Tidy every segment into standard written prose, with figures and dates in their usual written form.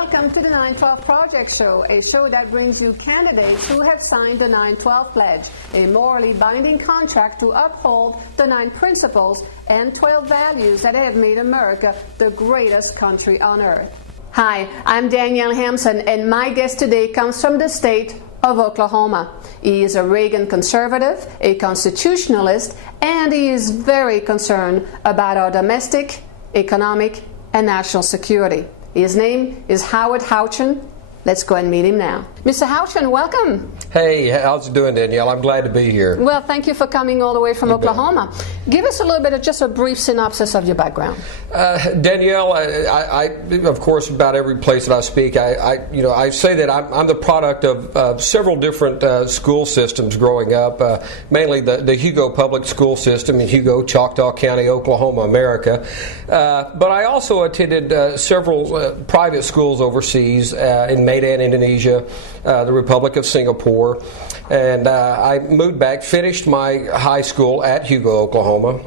Welcome to the 912 Project Show, a show that brings you candidates who have signed the 912 Pledge, a morally binding contract to uphold the 9 principles and 12 values that have made America the greatest country on earth. Hi, I'm Danielle Hampson, and my guest today comes from the state of Oklahoma. He is a Reagan conservative, a constitutionalist, and he is very concerned about our domestic, economic, and national security. His name is Houchen. Let's go and meet him now. Mr. Houchen, welcome. Hey, how's it doing, Danielle? I'm glad to be here. Well, thank you for coming all the way from Oklahoma. Give us a little bit of just a brief synopsis of your background. Danielle, I of course, about every place that I speak, I say that I'm the product of several different school systems growing up, mainly the Hugo public school system in Hugo, Choctaw County, Oklahoma, America. But I also attended several private schools overseas in Medan, Indonesia, the Republic of Singapore, and I moved back, finished my high school at Hugo, Oklahoma,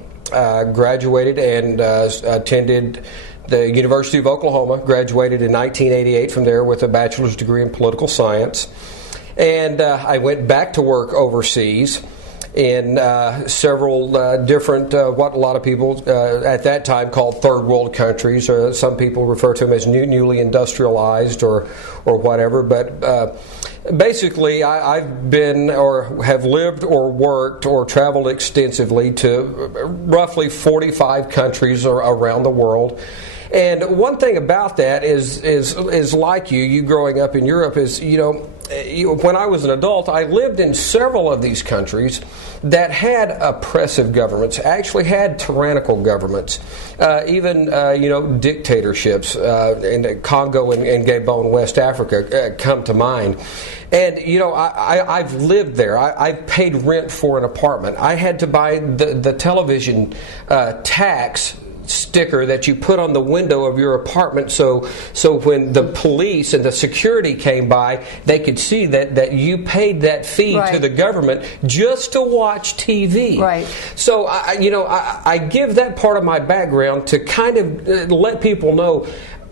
graduated and attended the University of Oklahoma, graduated in 1988 from there with a bachelor's degree in political science, and I went back to work overseas in several different, what a lot of people at that time called third world countries, or some people refer to them as newly industrialized or whatever. But basically, I've been or have lived or worked or traveled extensively to roughly 45 countries around the world. And one thing about that is like you growing up in Europe is, when I was an adult, I lived in several of these countries that had oppressive governments, actually had tyrannical governments, even dictatorships in Congo and Gabon, West Africa, come to mind. And I've lived there. I've paid rent for an apartment. I had to buy the television tax sticker that you put on the window of your apartment so when the police and the security came by, they could see that you paid that fee to the government just to watch TV. Right. So I give that part of my background to kind of let people know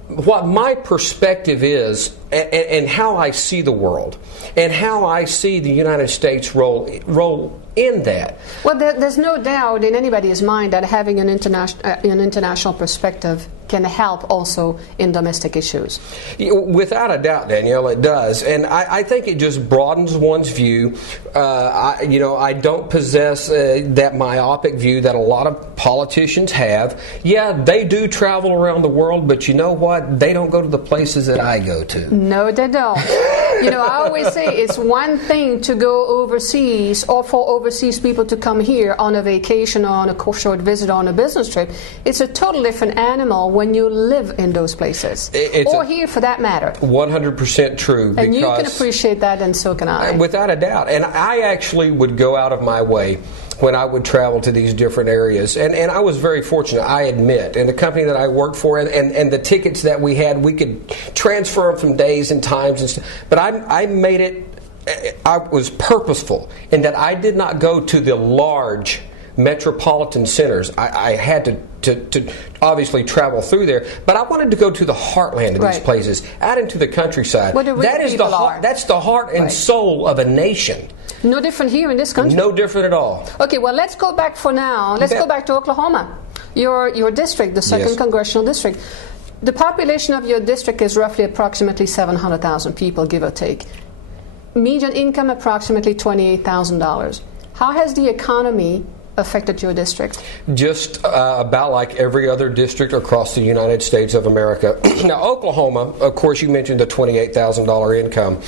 what my perspective is and how I see the world and how I see the United States role in that. Well, there's no doubt in anybody's mind that having an international perspective can help also in domestic issues. Without a doubt, Danielle, it does. And I think it just broadens one's view. I don't possess that myopic view that a lot of politicians have. Yeah, they do travel around the world, but you know what? They don't go to the places that I go to. No, they don't. I always say it's one thing to go overseas or for overseas people to come here on a vacation or on a short visit or on a business trip. It's a totally different animal when you live in those places, or here for that matter. 100% true. And you can appreciate that, and so can I. Without a doubt. And I actually would go out of my way when I would travel to these different areas. And I was very fortunate, I admit. And the company that I worked for and the tickets that we had, we could transfer them from days and times and stuff. But I made it, I was purposeful in that I did not go to the large metropolitan centers. I had to obviously travel through there, but I wanted to go to the heartland of these places, out into the countryside. That is that's the heart and soul of a nation. No different here in this country? No different at all. Okay, well, let's go back for now. Let's go back to Oklahoma, your district, the 2nd Congressional District. The population of your district is roughly approximately 700,000 people, give or take. Median income approximately $28,000. How has the economy affected your district? Just about like every other district across the United States of America. Now, Oklahoma, of course, you mentioned the $28,000 income.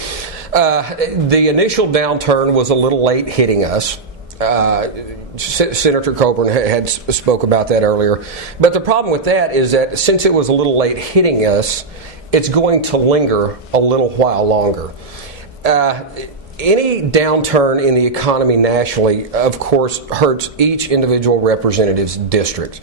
The initial downturn was a little late hitting us. Senator Coburn had spoke about that earlier. But the problem with that is that since it was a little late hitting us, it's going to linger a little while longer. Any downturn in the economy nationally, of course, hurts each individual representative's district.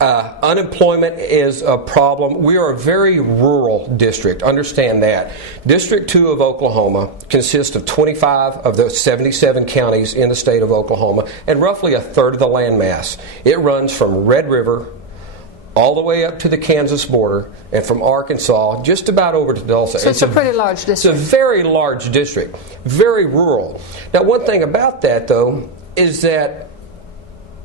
Unemployment is a problem. We are a very rural district. Understand that. District 2 of Oklahoma consists of 25 of the 77 counties in the state of Oklahoma and roughly a third of the landmass. It runs from Red River all the way up to the Kansas border, and from Arkansas just about over to Tulsa. So it's a pretty large district. It's a very large district, very rural. Now, one thing about that, though, is that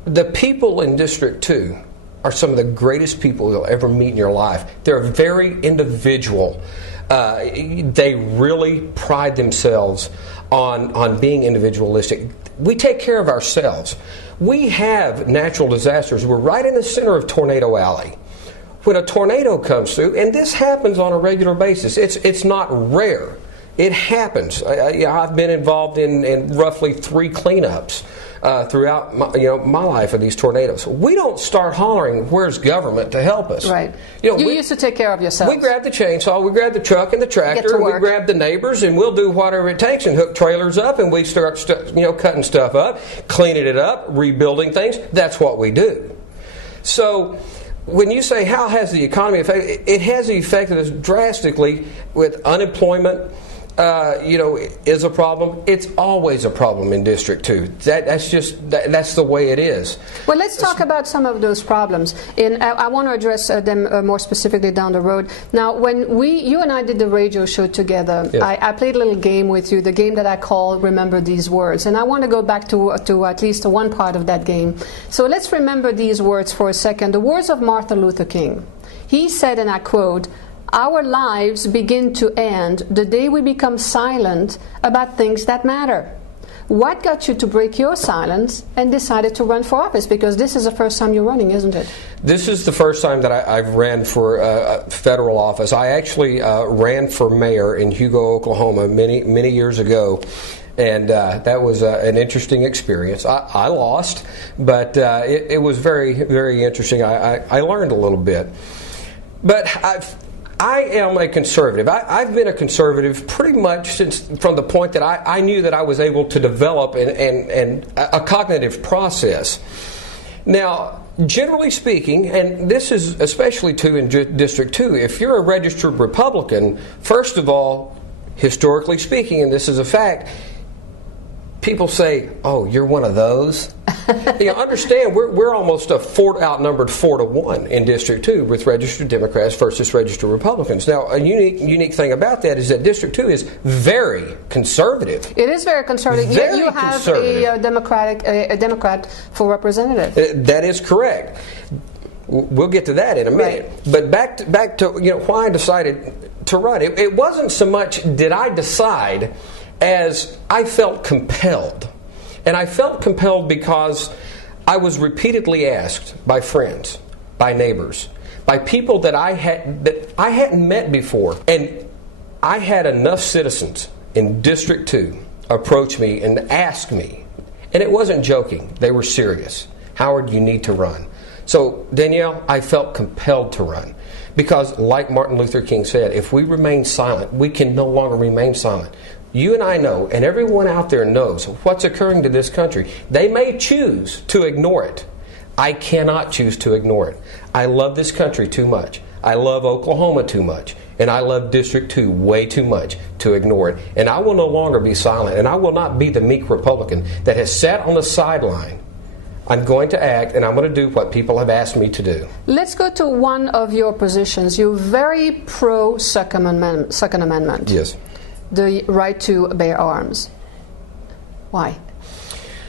the people in District 2 are some of the greatest people you'll ever meet in your life. They're very individual. They really pride themselves on being individualistic. We take care of ourselves. We have natural disasters. We're right in the center of Tornado Alley. When a tornado comes through, and this happens on a regular basis, it's not rare. It happens. I've been involved in roughly 3 cleanups throughout my life of these tornadoes. We don't start hollering, "Where's government?" to help us. Right. You used to take care of yourself. We grab the chainsaw, we grab the truck and the tractor, and we grab the neighbors, and we'll do whatever it takes and hook trailers up, and we start cutting stuff up, cleaning it up, rebuilding things. That's what we do. So when you say, how has the economy affected, it has affected us drastically with unemployment. Is a problem. It's always a problem in District 2. That's the way it is. Well, let's talk about some of those problems. I want to address them more specifically down the road. Now, when you and I did the radio show together, yes. I played a little game with you, the game that I call Remember These Words. And I want to go back to at least one part of that game. So let's remember these words for a second. The words of Martin Luther King. He said, and I quote, "Our lives begin to end the day we become silent about things that matter." What got you to break your silence and decided to run for office? Because this is the first time you're running, isn't it? This is the first time that I've ran for federal office. I actually ran for mayor in Hugo, Oklahoma many years ago. And that was an interesting experience. I lost, but it was very, very interesting. I learned a little bit. But I am a conservative. I've been a conservative pretty much from the point that I knew that I was able to develop and a cognitive process. Now, generally speaking, and this is especially true in District 2, if you're a registered Republican, first of all, historically speaking, and this is a fact, people say, "Oh, you're one of those." Understand, we're almost outnumbered 4-1 in District 2 with registered Democrats versus registered Republicans. Now, a unique thing about that is that District 2 is very conservative. It is very conservative. Yet you have a Democrat for representative. That is correct. We'll get to that in a minute. Right. But back to why I decided to run. It wasn't so much did I decide as I felt compelled. And I felt compelled because I was repeatedly asked by friends, by neighbors, by people that I hadn't met before. And I had enough citizens in District 2 approach me and ask me, and it wasn't joking, they were serious. "Howard, you need to run." So, Danielle, I felt compelled to run. Because, like Martin Luther King said, if we remain silent, we can no longer remain silent. You and I know, and everyone out there knows, what's occurring to this country. They may choose to ignore it. I cannot choose to ignore it. I love this country too much. I love Oklahoma too much. And I love District 2 way too much to ignore it. And I will no longer be silent. And I will not be the meek Republican that has sat on the sideline. I'm going to act, and I'm going to do what people have asked me to do. Let's go to one of your positions. You're very pro-Second Amendment. Yes. The right to bear arms. Why?